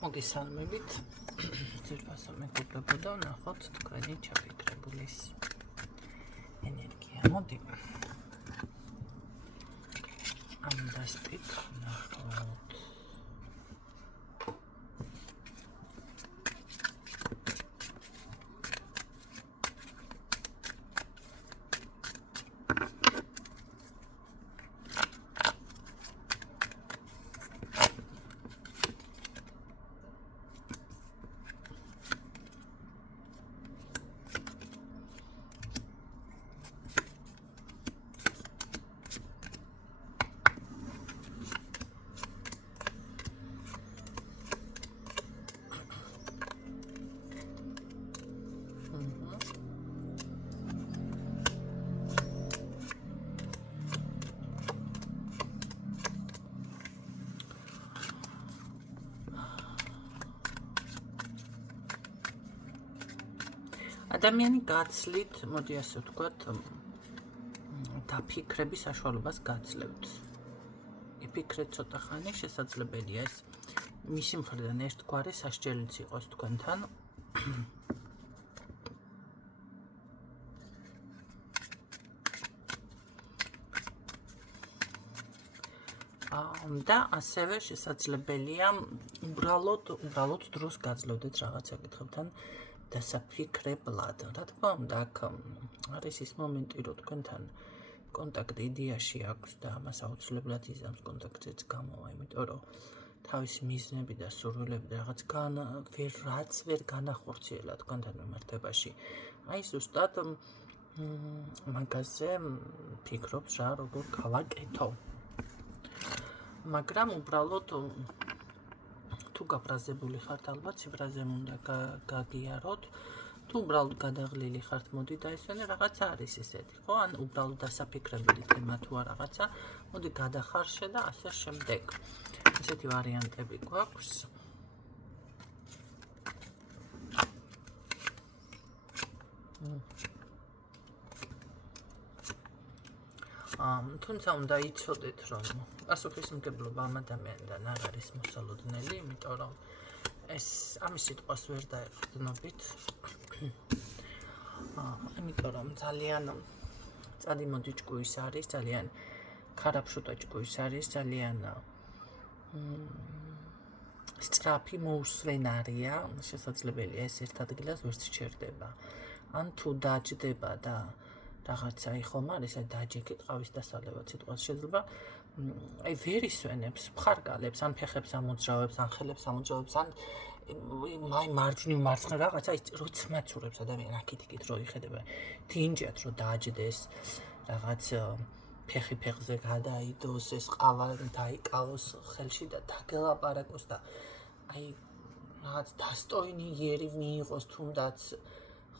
მოგესალმებით. ძირფასო მეგობრებო და ვნახოთ თქვენი ჩაფიქრებულის ენერგია. მოდი. ამდასპით ვნახოთ. ადამიანი გაცლით, მოდი ასე ვთქვათ, დაფიქრების საშუალებას გაძლევთ. იფიქრეთ ცოტა ხანი, შესაძლებელია ეს მისი მხრიდან ერთგვარი სასჯელიც იყოს თქვენთან. და ასევე შესაძლებელია უბრალოდ დროს გაძლევდეთ რაღაც საკითხებთან დასაფიქრებლად. რა თქმა უნდა, აქ არის ის მომენტი, რომ თქვენთან კონტაქტი იდეაში აქვს და ამას აუცილებლად იზამს კონტაქტიც გამოვა, იმიტომ რომ თავისი მიზნები და სურვილები რაღაც ვერ განახორციელა თქვენთან მიმართებაში. აი ზუსტად მაგაზე ფიქრობს რა, როგორ გავაკეთო. მაგრამ უბრალოდ თუ გაფრაზებული ხართ, ალბათ ციფრაზე უნდა გაგიაროთ. თუ უბრალოდ გადაღლილი ხართ, მოდი დაესვენე, რაღაცა არის ესეთი, ხო? ან უბრალოდ დასაფიქრებელი თემა თუა რაღაცა, მოდი გადახარშე და ასე შემდეგ. ესეთი ვარიანტები გვაქვს. თუმცა უნდა იცოდეთ, რომ პასუხისმგებლობა ამ ადამიანთან არ არის მოსალოდნელი, იმიტომ რომ ეს ამის სიტყვას ვერ დაეყრდნობით. იმიტომ რომ ძალიან წადიმოდი ჭკუის არის, ძალიან ქარაფშუტა ჭკუის არის, ძალიან სწრაფი მოუსვენარია, შესაძლებელია ეს ერთ ადგილას ვერ სჩერდება. ან თუ დაჯდება და რაღაცა ხომ არის, აი დაჯექით ყავის დასალევად სიტყვას შეიძლება აი ვერ ისვენებს, მხარგალებს, ან ფეხებს ამოძრავებს, ან ხელებს ამოძრავებს, ან აი მარჯვნივ მარცხნივ რაღაცა როც მაცურებს ადამიანი აქეთ-იქით რო იხედება. დინჯად რო დააჯდეს, რაღაც ფეხი ფეხზე გადაიდოს, ეს ყავა დაიკავოს ხელში და დაგელაპარაკოს და აი რაღაც დასტოინი იერი მიიღოს თუნდაც.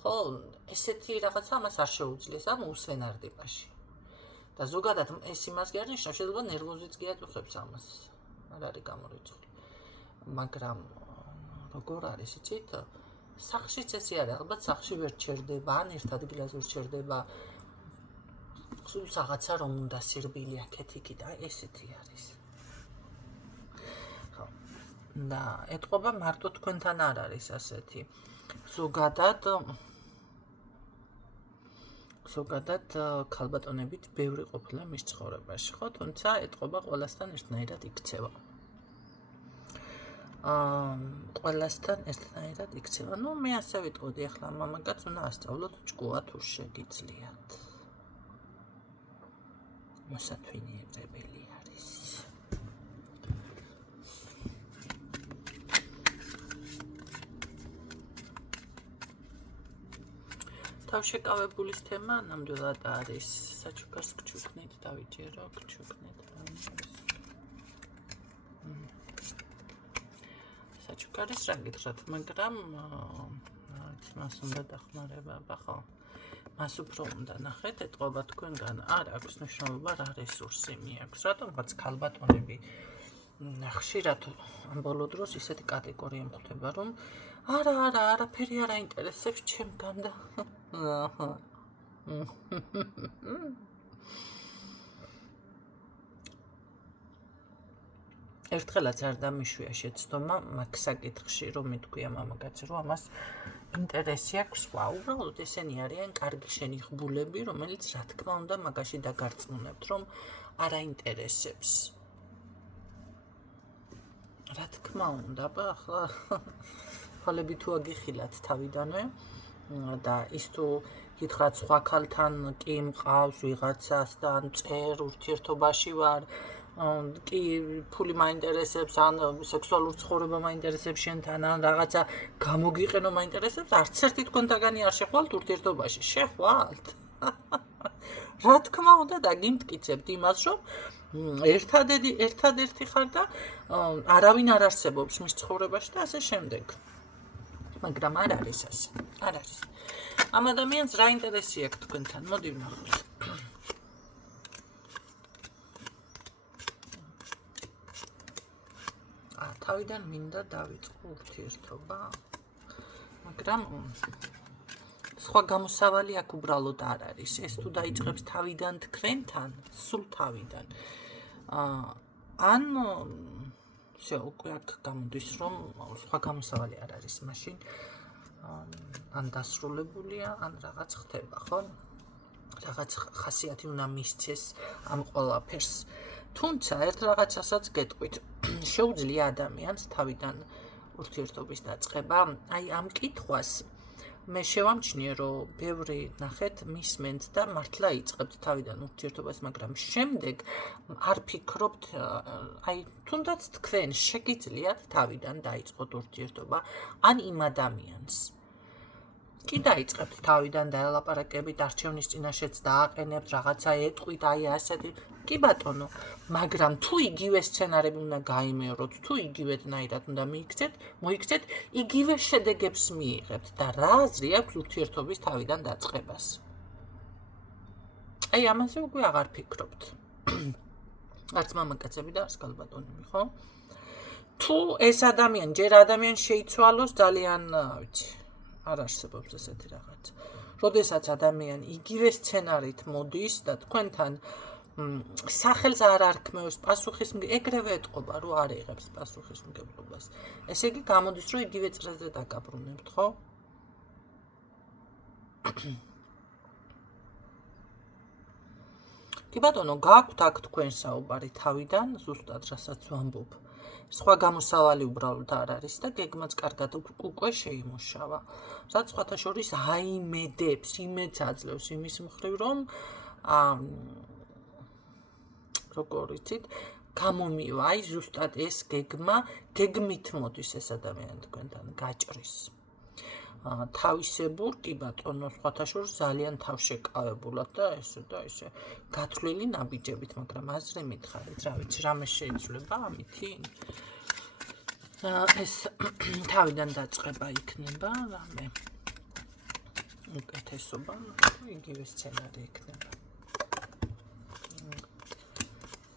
ხო, ესეთი რაღაცა ამას არ შეუძლიეს, ან უსვენარდებაში. და ზოგადად ეს იმას კი არ ნიშნავს, შეიძლება ნერვოზიც გიაწუხებს ამას. არ არის გამორიცხული. მაგრამ როგორ არის, იცით? სახლშიც ესე არის, ალბათ სახლში ვერ ჩერდება, ან ერთ ადგილას ვერ ჩერდება. სულ რაღაცა რომ უნდა სირბილი აქეთ-იქით, აი ესეთი არის. ხო. და ეთყობა მარტო თქვენთან არ არის ასეთი. ზოგადად ქალბატონებით ბევრი ყოფილა მის ცხოვრებაში, ხო? თუმცა ეთყობა ყველასთან ერთნაირად იქცევა. ყველასთან ერთნაირად იქცევა. ნუ მე ასე ვიტყოდი, ახლა მამაკაც უნდა ასწავლოთ ჭკუა თუ შეგიძლიათ. მოსათვინიერებელი არის. თავშეკავებულის თემა ნამდვილად არის. საჩუქარს გჩუქნით, დავიჯერო, გჩუქნით. საჩუქარის რა გითხრათ, მაგრამ მას უნდა დახმარება, ხო? მას უფრო უნდა ნახეთ, ეთყობა თქვენგან არ აქვს მნიშვნელობა რა რესურსი მიაქვს. რატომღაც ქალბატონები ხშირად ამ ბოლო დროს ისეთი კატეგორია მხვდება, რომ არაფერი არ აინტერესებს ჩემგან და ერთხელაც არ დამიშვია შეცდომა მაგ საკითხში, რომ მითქვია მამაკაცი, რომ ამას ინტერესი აქვს სხვა. უბრალოდ ესენი არიან კარგი შენიღბულები, რომელიც რა თქმა უნდა მაგაში დაგარწმუნებთ, რომ არ აინტერესებს. რა თქმა უნდა, ახლა ხალები თუ აგიხილათ თავიდანვე და ის თუ გითხრათ სხვა ქალთან კი მყავს ვიღაცასთან წერ ურთიერთობაში ვარ, კი ფული მაინტერესებს, ან სექსუალური ცხოვრება მაინტერესებს შენთან, ან რაღაცა გამოგიყენო მაინტერესებს, არც ერთი თქვენთაგანი არ შეხვალთ ურთიერთობაში. შეხვალთ. რა თქმა უნდა დაგიმტკიცებთ იმას, რომ ერთადერთი ხარ და არავინ არ არსებობს მის ცხოვრებაში და ასე შემდეგ. მაგრამ არ არის ასე. არ არის. ამ ადამიანს რა ინტერესი აქვს თქვენთან? მოდი ვნახოთ. თავიდან მინდა დავიწყო ურთიერთობა, მაგრამ სხვა გამოსავალი აქ უბრალოდ არ არის. ეს თუ დაიწყებს თავიდან თქვენთან, სულ თავიდან. ან უკვე აქ გამოდის, რომ სხვა გამოსავალი არ არის მაშინ. ან დასრულებულია, ან რაღაც ხდება, ხო? რაღაც ხასიათი უნდა მისცეს ამ ყველაფერს. თუმცა ერთ რაღაცასაც გეტყვით. შეუძლია ადამიანს თავიდან ურთიერთობის დაწყება. აი ამ კითხვას მე შევამჩნიე, რომ ბევრი ნახეთ მისმენთ და მართლა იწყებთ თავიდან ურთიერთობას, მაგრამ შემდეგ არ ფიქრობთ, აი თუნდაც თქვენ შეგიძლიათ თავიდან დაიწყოთ ურთიერთობა ან იმ ადამიანს. კი დაიწყებთ თავიდან და ელაპარაკებით, არჩევნის წინაშეც დააყენებთ, რაღაცა ეტყვით, აი ასეთი. კი ბატონო, მაგრამ თუ იგივე სცენარები უნდა გაიმეოროთ, თუ იგივეთნაირად უნდა მოიქცეთ, იგივე შედეგებს მიიღებთ და რა აზრი აქვს ურთიერთობის თავიდან დაწყებას? აი ამაზე უკვე აღარ ფიქრობთ. არც მამაკაცები და არც ქალბატონები, ხო? თუ ეს ადამიანი, ჯერ ადამიანი შეიცვალოს ძალიან, ვიცი, არ არსებობს ესეთი რაღაც. როდესაც ადამიანი იგივე სცენარით მოდის და თქვენთან სახელს არ არქმევს ეგრევე ეტყობა, რომ არ იღებს პასუხისმგებლობას. ესე იგი გამოდის, რომ იგივე წრეზე დაგაბრუნებთ, ხო? კი ბატონო, გაქვთ აქ თქვენ საუბარი თავიდან, ზუსტად რასაც ვამბობ. სხვა გამოსავალი უბრალოდ არ არის და გეგმაც კარგად უკვე შეიმუშავა. რაც სხვათა შორის აიმედებს, იმედს აძლევს იმის მხრივ, რომ როგორ იცით, გამომივა, აი ზუსტად ეს გეგმით მოდის ეს ადამიანი თქვენთან, გაჭრის. თავისებურ, კი ბატონო, სხვათა შორის ძალიან თავშეკავებულად და ესე გათვლილი ნაბიჯებით, მაგრამ აზრი მითხარით, რა ვიცი, რამე შეიძლება ამითი? ეს თავიდან დაწყება იქნება, რამე უკეთესობა, იგივე სცენარი იქნება.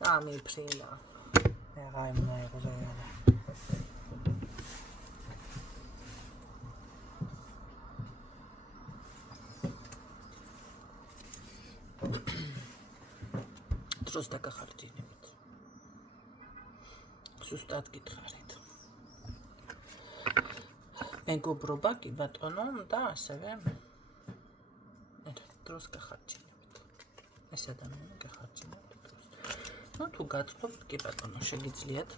ამიფრილა. აღაიმნა ეგრეა. დროს დაგახარჯინებთ. ზუსტად გითხარით. მეგობრობა, კი ბატონო, და ასევე დროს გახარჯინებთ. ეს ადამიანი გახარჯინებთ. თუ გაწყობთ, კი ბატონო, შეგიძლიათ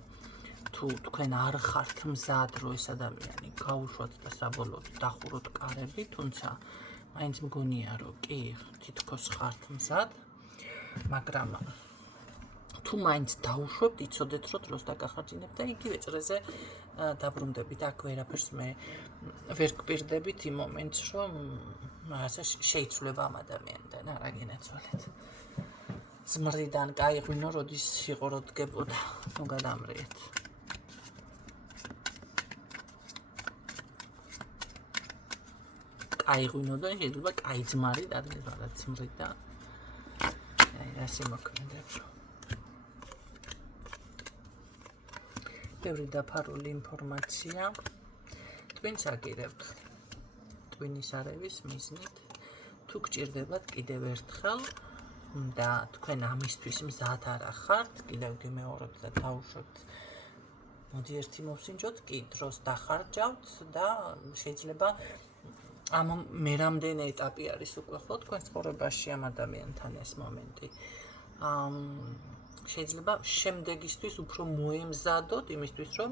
თუ თქვენ არ ხართ მზად, რომ ეს ადამიანი გაუშვათ და საბოლოოდ დახუროთ კარები, თუმცა მაინც მგონია, რომ კი თითქოს ხართ მზად, მაგრამ თუ მაინც დაუშვებთ, იცოდეთ, რომ დროს დაგახარჯინებთ და იგივე წრეზე დაბრუნდებით. აქ ვერაფერს მე ვერ გპირდებით იმ მომენტს, რომ რაღაცა შეიცვლება ამ ადამიანთან, არა გენაცვალეთ. ძმრიდან გაიღვინო, როდის სიყორო დგებოდა, ნუ გადამრიეთ. გაიღვინო და შეიძლება კაი ძმარი დადგეს, მაგრამ ძმრიდან აი რა სიმოქმედება. ბევრი დაფარული ინფორმაცია. twins აგირებთ. twinis არევის მიზნით. თუ გჭირდებათ კიდევ ერთხელ და თქვენ ამისთვის მზად არ ახართ, კიდევ გიმეორებთ და დავუშვებთ მოდი ერთი მოვსინჯოთ კი დროს დახარჯავთ და შეიძლება ამ მე რამდენი ეტაპი არის უკვე ხო თქვენ ცხოვრებაში ამ ადამიანთან ეს მომენტი შეიძლება შემდეგისთვის უფრო მოემზადოთ იმისთვის რომ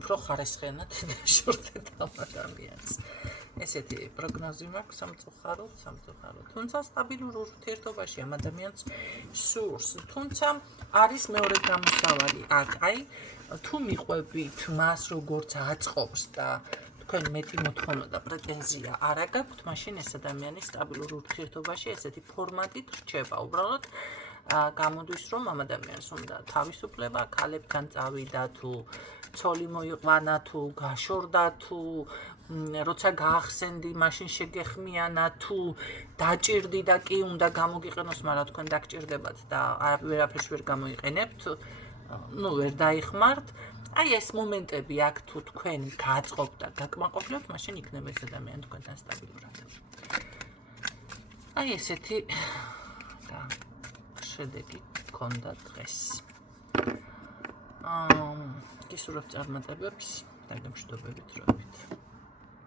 უფრო ხარისხიანად დაშორდეთ ამ ადამიანს ესეთი პროგნოზი მაქვს სამწუხაროდ თუმცა სტაბილურ ურთიერთობაში ამ ადამიანს სურს თუმცა არის მეორე გამოსავალი აქ აი თუ მიყვებით მას როგორც აწყობს და თქვენ მეტი მოთხოვნა და პრეტენზია არ აგაქვთ მაშინ ეს ადამიანი სტაბილურ ურთიერთობაში ესეთი ფორმატით რჩება უბრალოდ გამოდის რომ ამ ადამიანს უნდა თავისუფლება ქალებთან წავიდა თუ ცოლი მოიყვანა თუ გაშორდა თუ როცა გაახსენდი მაშინ შეგეხმიანა თუ დაჭირდი და კი უნდა გამოგიყენოს მაგრამ თქვენ დაგჭირდებათ და ვერაფერს ვერ გამოიყენებთ ну ვერ დაიხმართ აი ეს მომენტები აქ თუ თქვენ გაწყობთ და გაკმაყოფილებთ მაშინ იქნება ეს ადამიანი თქვენთან სტაბილურად აი ესეთი და შედეგი გქონდა დღეს გისურვებთ წარმატებებს და გამშვიდობებით დროებით